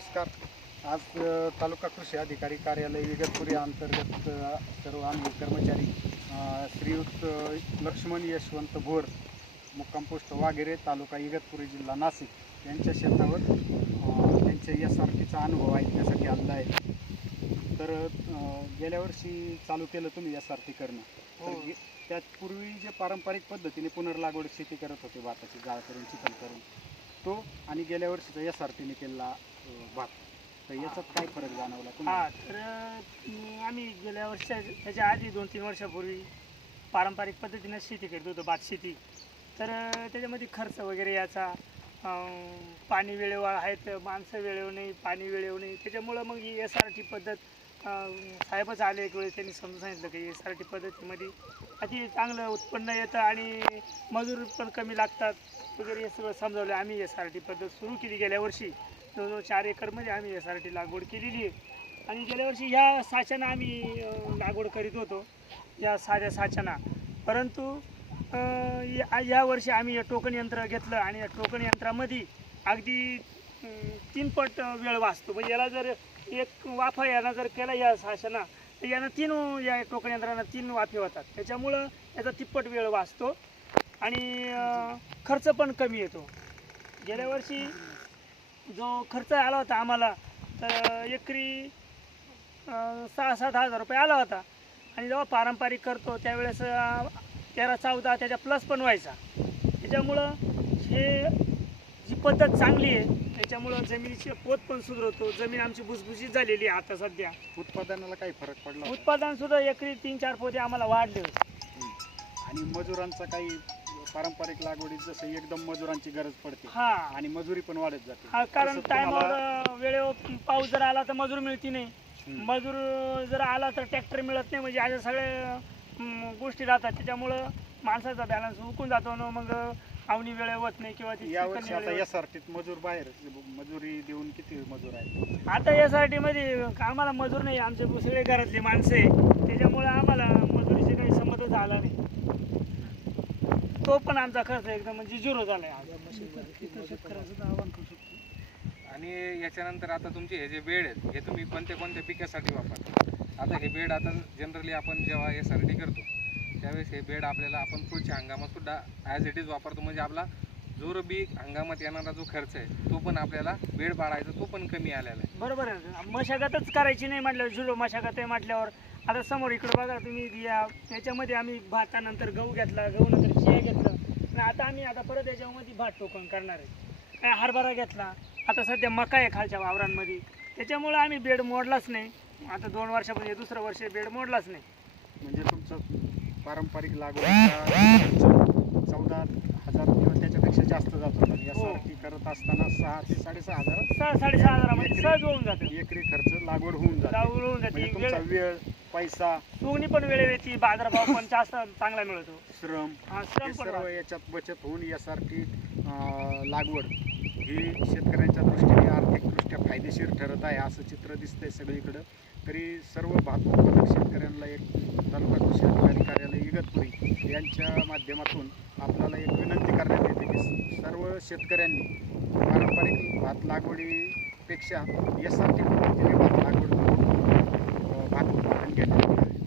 नमस्कार. आज तालुका कृषी अधिकारी कार्यालय इगतपुरी अंतर्गत सर्व आम्ही कर्मचारी श्रीयुत लक्ष्मण यशवंत भोर मुक्काम पोस्ट वाघेरे तालुका इगतपुरी जिल्हा नाशिक यांच्या शेतावर त्यांच्या SRTचा अनुभव ऐकण्यासाठी आलेला आहे. तर गेल्या वर्षी चालू केलं तुम्ही SRT करणं. तर त्यापूर्वी जे पारंपरिक पद्धतीने पुनर्लागवड शेती करत होते भाताची जाळ करून चिखल करून तो आणि गेल्या वर्षीचा SRTने केलेला भात, तर याच्यात काय फरक जाणवला तुम्हाला? तर आम्ही गेल्या वर्षी त्याच्या आधी 2-3 वर्षापूर्वी पारंपरिक पद्धतीने शेती करत होतो, भात शेती. तर त्याच्यामध्ये खर्च वगैरे याचा, पाणी वेळेवर आहेत, माणसं वेळेवर नाही, पाणी वेळेवर नाही. त्याच्यामुळं मग ही SRT पद्धत साहेबच आले एक वेळेस, त्यांनी समजून सांगितलं की SRT पद्धतीमध्ये अति चांगलं उत्पन्न येतं आणि मजूर पण कमी लागतात वगैरे, हे सगळं समजावलं. आम्ही SRT पद्धत सुरू केली गेल्या वर्षी. जवळजवळ 4 एकरमध्ये आम्ही SRT लागवड केलेली आहे. आणि गेल्या वर्षी ह्या साच्यानं आम्ही लागवड करीत होतो, या साध्या साच्याना. परंतु या वर्षी आम्ही हे टोकन यंत्र घेतलं आणि या टोकन यंत्रामध्ये अगदी 3 पट वेळ वाचतो. म्हणजे याला जर एक वाफा यानं जर केला या साच्याना, तर यानं या टोकन यंत्रानं 3 वाफे होतात. त्याच्यामुळं याचा तिप्पट वेळ वाचतो आणि खर्च पण कमी येतो. गेल्या वर्षी जो खर्च आला होता आम्हाला, तर एकरी 6-7 हजार रुपये आला होता. आणि जेव्हा पारंपरिक करतो त्यावेळेस 13-14 त्याच्या प्लस पण व्हायचा. त्याच्यामुळं जी पद्धत चांगली आहे, त्याच्यामुळं जमिनीचे पोत पण सुधारतो. जमीन आमची भुसभुशीत झालेली आहे आता सध्या. उत्पादनाला काही फरक पडला? उत्पादनसुद्धा एकरी 3-4 पोते आम्हाला वाढले होते. आणि मजुरांचा काही पारंपरिक लागवडीत जसं एकदम मजुरांची गरज पडते आणि मजुरी पण वाढत जाते. कारण टायमावर वेळेवर पाऊस जर आला तर मजूर मिळती नाही, मजूर जर आला तर ट्रॅक्टर मिळत नाही. म्हणजे अशा सगळ्या गोष्टी राहतात. त्याच्यामुळं माणसाचा बॅलन्स हुकून जातो ना, मग आवणी वेळ होत नाही किंवा यावर्षी आता SRTत मजूर बाहेर मजुरी देऊन किती मजूर आहेत? आता SRT मध्ये आम्हाला मजूर नाही, आमचे सगळे घरातले माणसं आहे. त्याच्यामुळे आम्हाला मजुरीचे काही संबंधच आला नाही. तो पण आमचा खर्च एकदम म्हणजे 0 झाला आहे. आणि याच्यानंतर आता तुमचे हे जे बेड आहेत हे तुम्ही कोणत्या कोणत्या पिकासाठी वापरता? आता हे बेड आता जनरली आपण जेव्हा SRT करतो त्यावेळेस हे बेड आपल्याला आपण पुढच्या हंगामात सुद्धा ॲज इट इज वापरतो. म्हणजे आपला जो रबी हंगामात येणारा जो खर्च आहे तो पण आपल्याला बेड पाडायचा तो पण कमी आलेला आहे. बरोबर आहे. मशागतच करायची नाही म्हटल्यावर 0 मशागत आहे म्हटल्यावर. आता समोर इकडे बघा तुम्ही, याच्यामध्ये आम्ही भातानंतर गहू घेतला, गहूनंतर चिया घेतलं आणि आता आम्ही परत याच्यामध्ये भात टोकन करणार आहे. हरभरा घेतला, आता सध्या मका आहे खालच्या वावरांमध्ये. त्याच्यामुळं आम्ही बेड मोडलाच नाही. आता 2 वर्षापूर्वी 2रं वर्ष बेड मोडलाच नाही. म्हणजे तुमचं पारंपरिक लागवडीचा 14,000 किंवा त्याच्यापेक्षा जास्त जातो. SRT करत असताना 6 ते 6.5 हजार, 6-6.5 हजारामध्ये सहज होऊन जातं. एकरी खर्च लागवड होऊन जाते. तुमचा वेळ, पैसा, सोंगणी पण वेळेवर येते, बाजारभाव पण जास्त चांगला मिळतो, श्रम पण सर्व याच्यात बचत होऊन SRT लागवड ही शेतकऱ्यांच्या दृष्टीने आर्थिकदृष्ट्या फायदेशीर ठरत आहे असं चित्र दिसतंय सगळीकडं. तरी सर्व भात उत्पादक शेतकऱ्यांना एक तालुका कृषी अधिकारी कार्यालय इगतपुरी यांच्या माध्यमातून आपल्याला एक विनंती करण्यात येते की सर्व शेतकऱ्यांनी पारंपरिक भात लागवडीपेक्षा SRT पद्धतीने भात लागवड करून भात उत्पादन घेतले.